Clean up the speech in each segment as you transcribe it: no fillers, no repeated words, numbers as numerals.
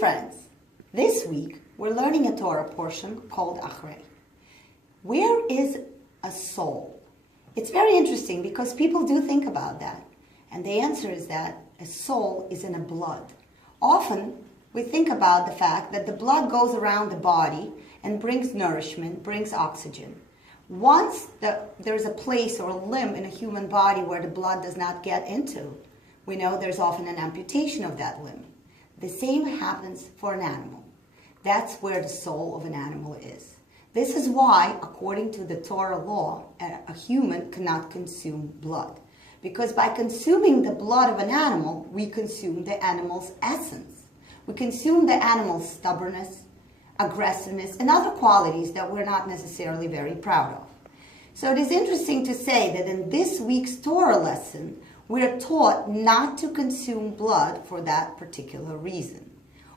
friends, this week we're learning a Torah portion called Achrei. Where is a soul? It's very interesting because people do think about that. And the answer is that a soul is in a blood. Often we think about the fact that the blood goes around the body and brings nourishment, brings oxygen. Once there's a place or a limb in a human body where the blood does not get into, we know there's often an amputation of that limb. The same happens for an animal. That's where the soul of an animal is. This is why, according to the Torah law, a human cannot consume blood. Because by consuming the blood of an animal, we consume the animal's essence. We consume the animal's stubbornness, aggressiveness, and other qualities that we're not necessarily very proud of. So it is interesting to say that in this week's Torah lesson, we're taught not to consume blood for that particular reason.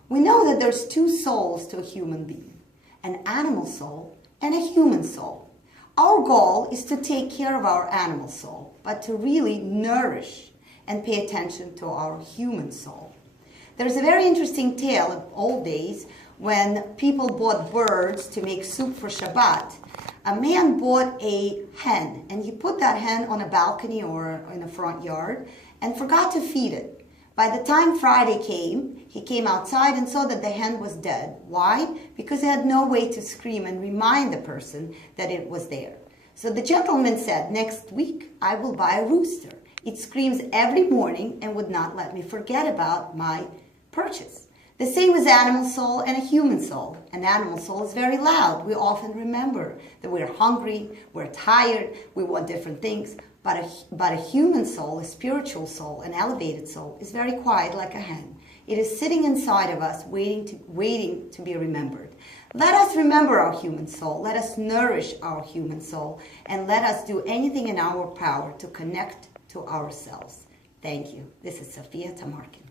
We know that there's two souls to a human being, an animal soul and a human soul. Our goal is to take care of our animal soul, but to really nourish and pay attention to our human soul. There's a very interesting tale of old days when people bought birds to make soup for Shabbat. A man bought a hen, and he put that hen on a balcony or in a front yard and forgot to feed it. By the time Friday came, he came outside and saw that the hen was dead. Why? Because he had no way to scream and remind the person that it was there. So the gentleman said, "Next week I will buy a rooster. It screams every morning and would not let me forget about my purchase." The same as animal soul and a human soul. An animal soul is very loud. We often remember that we're hungry, we're tired, we want different things. But a human soul, a spiritual soul, an elevated soul, is very quiet like a hen. It is sitting inside of us, waiting to be remembered. Let us remember our human soul. Let us nourish our human soul. And let us do anything in our power to connect to ourselves. Thank you. This is Sophia Tamarkin.